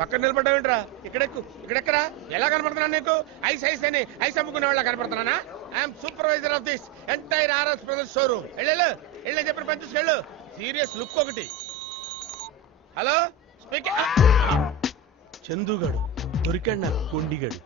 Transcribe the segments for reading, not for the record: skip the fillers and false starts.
పక్కన నిలబడ్డావేంట్రా? ఇక్కడెక్కరా? ఎలా కనపడుతున్నా నీకు? ఐస్ అని ఐస్ అమ్ముకునే వాళ్ళ కనపడుతున్నానా? I'm supervisor of this entire RS Brothers showroom. వెళ్ళు చెప్పిన పని చూసుకెళ్ళు. సీరియస్ లుక్ ఒకటి. Hello speaking. చందుగాడు దొరికాడు నాకు, కొండిగాడు.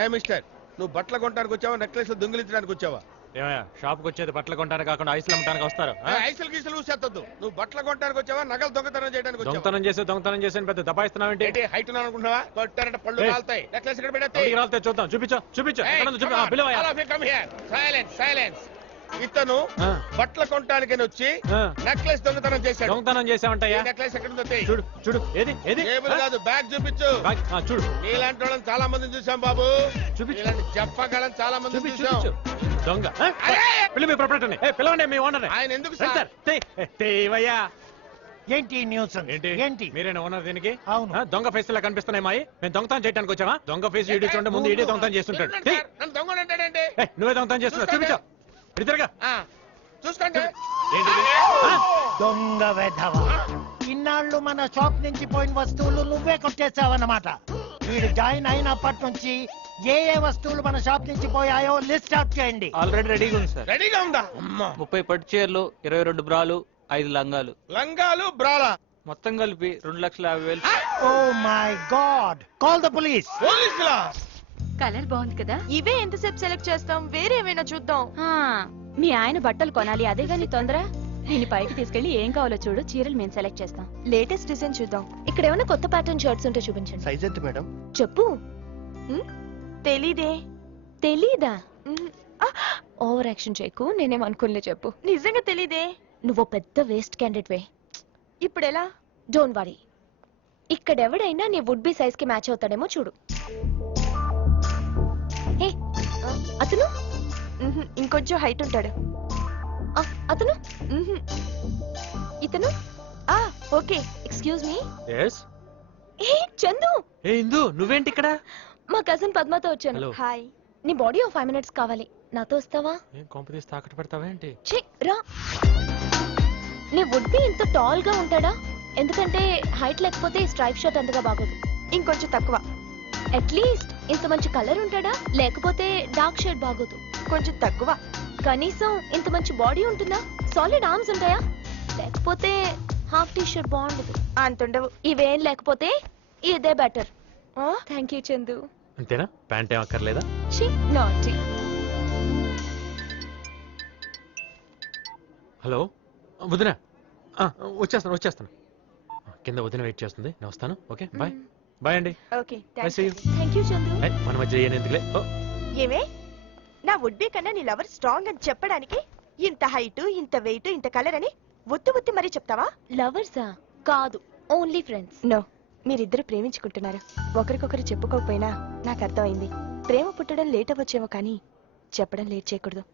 ఏ మిస్టర్, నువ్వు బట్టలు కొనడానికి వచ్చావా, నెక్లెస్ దొంగిలించడానికి వచ్చావా? ఏమయ్యా షాప్కి వచ్చేది బట్టలు కొనడానికి కాకుండా ఐస్లు అమ్మడానికి వస్తారు? ఐసులు గీసులు ఊసేత్తద్దు. నువ్వు బట్టలు కొనడానికి వచ్చావా, నగలు దొంగతనం చేయడానికి వచ్చావా? దొంగతనం చేసి పెద్ద దబాయిస్తున్నావు ఏంటి? హైట్ అనుకుంటున్నావా? కొట్టారంటే పళ్ళు కాలుతాయి. నెక్లెస్ ఇక్కడ పెడతాయి. రాలితే చూద్దాం. చూపించు. సైలెన్స్. ఇతను బట్టలు కొనడానికి వచ్చి నెక్లెస్ దొంగతనం చేశాడు. దొంగతనం చేసామంటయ్యా. నెక్లెస్ ఎక్కడ ఉందో చూడు. ఏది టేబుల్ కాదు, బ్యాగ్ చూపించు. చూడు. నీలాంటి వాళ్ళని చాలా మందిని చూసాం బాబు. ఇలాంటి చెప్పగలని చాలా మంది చూసాం. దొంగ పిలవండి మీ ఓనర్. ఆయన ఎందుకు ఏంటి న్యూస్? ఏంటి మీరేనా ఓనర్ దీనికి? అవును. దొంగ ఫేస్ లా కనిపిస్తున్నాయి మాయి. మేము దొంగతనం చేయడానికి వచ్చావా? దొంగ ఫేస్ ఇడి చూడండి, ముందు ఇడి దొంగతనం చేస్తుంటాడు. నువ్వే దొంగతనం చేస్తున్నావు, చూపించు. ఇద్దరుగా చూసుకోండి. దొంగ వెధవ, ఇన్నాళ్ళు మన షాప్ నుంచి పోయిన వస్తువులు నువ్వే కొట్టేసావన్నమాట. వీడు జాయిన్ అయినప్పటి నుంచి ఏ వస్తువులు మన షాప్ నుంచి పోయాయో లిస్ట్ అవుట్ చేయండి. ఆల్రెడీ రెడీగా ఉంది సార్. రెడీగా ఉందా? 30 పట్టు చీరలు, 22 బ్రాలు, 5 లంగాలు బ్రాలా మొత్తం కలిపి 2,50,000. Oh my God, call the police. పోలీసులా? కలర్ బాగుంది కదా. ఇవే ఎంతసేపు సెలెక్ట్ చేస్తాం, వేరే ఏమైనా చూద్దాం. మీ ఆయన బట్టలు కొనాలి, అదే గాని తొందర. దీని పైకి తీసుకెళ్లి ఏం కావాలో చూడు, చీరలు మేము సెలెక్ట్ చేస్తాం. లేటెస్ట్ డిజైన్ చూద్దాం. ఇక్కడ ఏమైనా కొత్త ప్యాటర్న్ షర్ట్స్ ఉంటే చూపించండి. సైజ్ ఎంత మేడం? చెప్పు. తెలీదే. తెలీదా? ఓవర్ యాక్షన్ చేయకు, నేనేం అనుకోలే, చెప్పు. నిజంగా తెలీదే. నువ్వు పెద్ద వేస్ట్ క్యాండిడేట్ వే. ఇప్పుడు ఎలా? డోంట్ వరీ, ఇక్కడెవడైనా నీ వుడ్ బి సైజ్ కి మ్యాచ్ అవుతాడేమో చూడు. అతను ఇంకొంచెం హైట్ ఉంటాడు. అతను ఇతను ఓకే. Excuse me. ఏ చందు. ఇందు, నువ్వేంటి ఇక్కడ? మా కజిన్ పద్మతో వచ్చాను. హాయ్. నీ బాడీ 5 minutes కావాలి, నాతో వస్తావా? ఏం కాంపిటీస్ తాకట్టు పెడతావా ఏంటి? రా. నీ వుడ్ బి ఇంత టాల్ గా ఉంటాడా? ఎందుకంటే హైట్ లేకపోతే స్ట్రైప్ షర్ట్ అంతగా బాగోదు. ఇంకొంచెం తక్కువ. అట్లీస్ట్ ఇంత మంచి కలర్ ఉంటాడా? లేకపోతే డార్క్ షర్ట్ బాగోదు. కొంచెం తక్కువ. కనీసం ఇంత మంచి బాడీ ఉంటుందా? సాలిడ్ ఆర్మ్స్ ఉంటాయా? లేకపోతే హాఫ్ టీ షర్ట్ బాగుండదు. అంతుండవు. ఇవేం లేకపోతే ఇదే బెటర్. Thank you Chandu. అంతేనా? ప్యాంట్ ఏం అక్కర్లేదా? నాటి. హలో వదిన, వచ్చేస్తాను. కింద వదిన వెయిట్ చేస్తుంది, నేను వస్తాను. ఓకే బాయ్ అండి. Okay, thank you Chandu. మన మధ్య ఎందుకులే. ఏమే, నా వుడ్ బి కన్నా నీ లవర్ స్ట్రాంగ్ అని చెప్పడానికి ఇంత హైట్, ఇంత వెయిట్, ఇంత కలర్ అని ఒత్తి మరీ చెప్తావా? లవర్సా? కాదు, ఓన్లీ ఫ్రెండ్స్. నో, మీరిద్దరు ప్రేమించుకుంటున్నారు. ఒకరికొకరు చెప్పుకోకపోయినా నాకు అర్థమైంది. ప్రేమ పుట్టడం లేట్ అవ్వచ్చేమో కానీ చెప్పడం లేట్ చేయకూడదు.